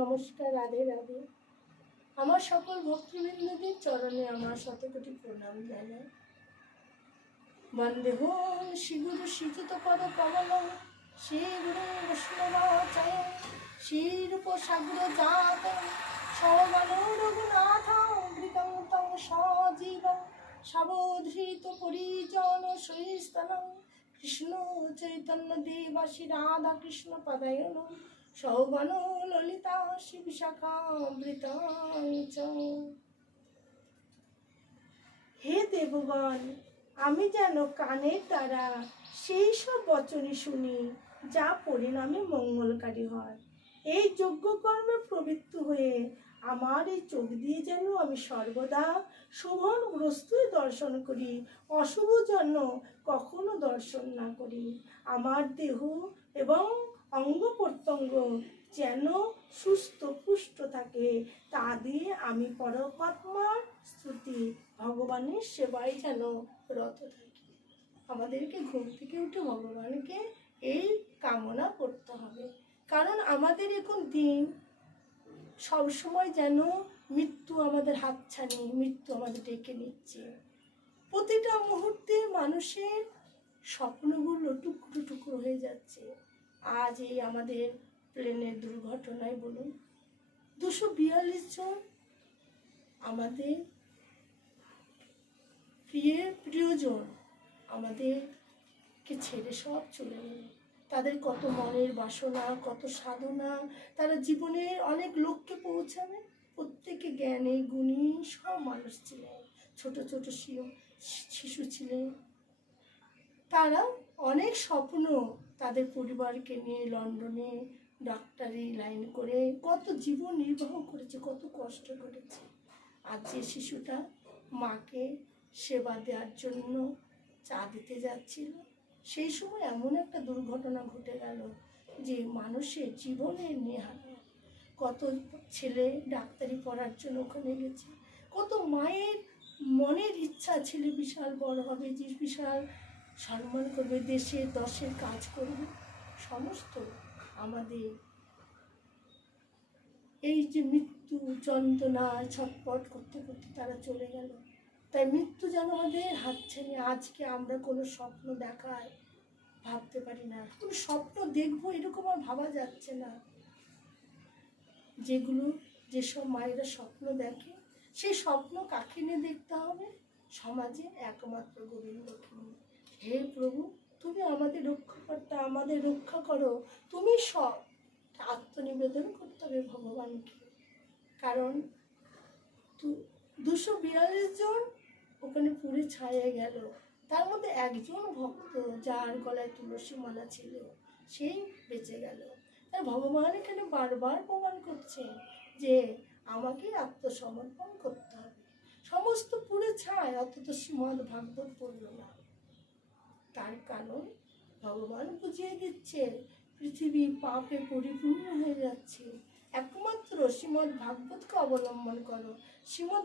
নমস্কার, রাধে রাধে। আমার সকল ভক্তিবৃন্দদের চরণে আমার শতকোটি প্রণাম জানাই। বন্দে হোম শ্রীগুরু শিক্ষিত পদ কমল, শ্রী গুরু বৈষ্ণবাচার্য শ্রীরূপ সাগর জাত। সবল রঘুনাথ ঘৃতং তং সজীব সাবধৃত পরিজন সহিস্তন কৃষ্ণ চৈতন্য রাধা কৃষ্ণ ললিতা শিব শাখামৃতাঞ্চ হে দেবগণ, আমি যেন কানের দ্বারা সেই সব বচনই শুনি, যা পরিণামে মঙ্গলকারী হয়। এই যজ্ঞ কর্মে প্রবৃত্ত হয়ে আমার এই চোখ দিয়ে যেন আমি সর্বদা শোভন বস্তুই দর্শন করি, অশুভ জন্য কখনো দর্শন না করি। আমার দেহ এবং অঙ্গ প্রত্যঙ্গ যেন সুস্থ পুষ্ট থাকে, তা দিয়ে আমি পরমাত্মার স্তুতি, ভগবানের সেবায় যেন রত থাকি। আমাদেরকে ঘুম থেকে উঠে ভগবানকে এই কামনা করতে হবে। কারণ আমাদের এখন দিন সবসময় যেন মৃত্যু আমাদের হাত হাতছানি, মৃত্যু আমাদের ডেকে নিচ্ছে। প্রতিটা মুহূর্তে মানুষের স্বপ্নগুলো টুকরো টুকরো হয়ে যাচ্ছে। আজ এই আমাদের প্লেনের দুর্ঘটনায় বলুন, দুশো বিয়াল্লিশ জন আমাদের প্রিয় প্রিয়জন আমাদেরকে ছেড়ে সব চলে গেল। তাদের কত মনের বাসনা, কত সাধনা, তারা জীবনের অনেক লক্ষ্যে পৌঁছাবে। প্রত্যেকে জ্ঞানে গুণী সব মানুষ ছিলেন, ছোট ছোট শিশু ছিলেন। তারা অনেক স্বপ্ন তাদের পরিবারকে নিয়ে লন্ডনে ডাক্তারি লাইন করে কত জীবন নির্বাহ করেছে, কত কষ্ট করেছে। আর যে শিশুটা মাকে সেবা দেওয়ার জন্য চা দিতে যাচ্ছিল সেই সময় এমন একটা দুর্ঘটনা ঘটে গেল যে মানুষের জীবনের নেহারা কত ছেলে ডাক্তারি পড়ার জন্য ওখানে গেছে। কত মায়ের মনের ইচ্ছা, ছেলে বিশাল বড় হবে যে বিশাল সম্মান করবে দেশের দশের কাজ করবে। সমস্ত আমাদের এই যে মৃত্যু যন্ত্রণা ছটপট করতে করতে তারা চলে গেল। তাই মৃত্যু যেন আমাদের হাত ছেড়ে আজকে আমরা কোনো স্বপ্ন দেখায় ভাবতে পারি না। কোনো স্বপ্ন দেখব এরকম আর ভাবা যাচ্ছে না। যেগুলো যেসব মায়েরা স্বপ্ন দেখে, সেই স্বপ্ন কাকে নিয়ে দেখতে হবে? সমাজে একমাত্র গোবিন্দকে নিয়ে। হে প্রভু, তুমি আমাদের রক্ষাকর্তা, আমাদের রক্ষা করো। তুমি সব আত্মনিবেদন করতে হবে ভগবানকে। কারণ দুশো বিয়াল্লিশ জন ওখানে পুরে ছায়ে গেল। তার মধ্যে একজন ভক্ত যার গলায় তুলসী মালা ছিল, সেই বেঁচে গেল। তাই ভগবান এখানে বারবার প্রমাণ করছে যে আমাকে আত্মসমর্পণ করতে হবে। সমস্ত পুরে ছায় অথচ শ্রীমদ ভাগবত পড়ল না। তার কারণ ভগবান বুঝিয়ে দিচ্ছে, পৃথিবী পাপে পরিপূর্ণ হয়ে যাচ্ছে। একমাত্র শ্রীমদ ভাগবতকে অবলম্বন করো। শ্রীমদ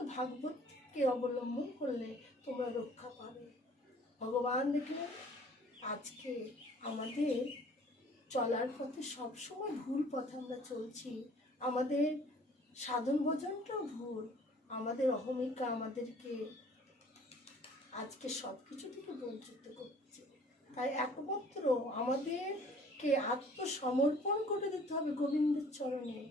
ভাগবতকে অবলম্বন করলে তোমরা রক্ষা পাবে? ভগবান দেখলে আজকে আমাদের চলার পথে সবসময় ভুল পথে আমরা চলছি। আমাদের সাধন ভোজনটাও ভুল। আমাদের অহমিকা আমাদেরকে আজকে সব কিছু থেকে বঞ্চিত করছে। তাই একমাত্র আমাদেরকে আত্মসমর্পণ করে দিতে হবে গোবিন্দের চরণে।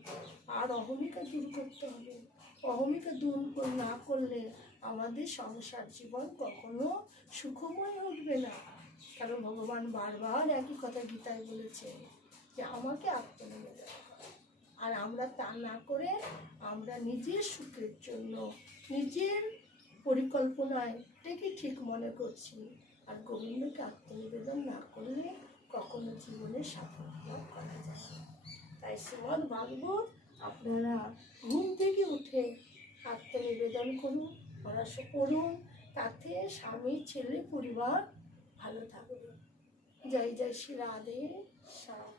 আর অহমিকা দূর করতে হবে। অহমিকা দূর না করলে আমাদের সংসার জীবন কখনো সুখময় উঠবে না। কারণ ভগবান বারবার একই কথা গীতায় বলেছে যে, আমাকে করো। আর আমরা তা না করে আমরা নিজের সুখের জন্য, নিজের পরিকল্পনায় এটাকে ঠিক মনে করছি। আর গোবিন্দকে আত্মনিবেদন না করলে কখনো জীবনে সাফল্য করা যায় তাই শ্রীমদ ভাগবত আপনারা ঘুম থেকে উঠে আত্মনিবেদন করুন পড়াশো করুন, তাতে স্বামী, ছেলে, পরিবার ভালো থাকবে। জয় জয়, শ্রী রাধে শ্যাম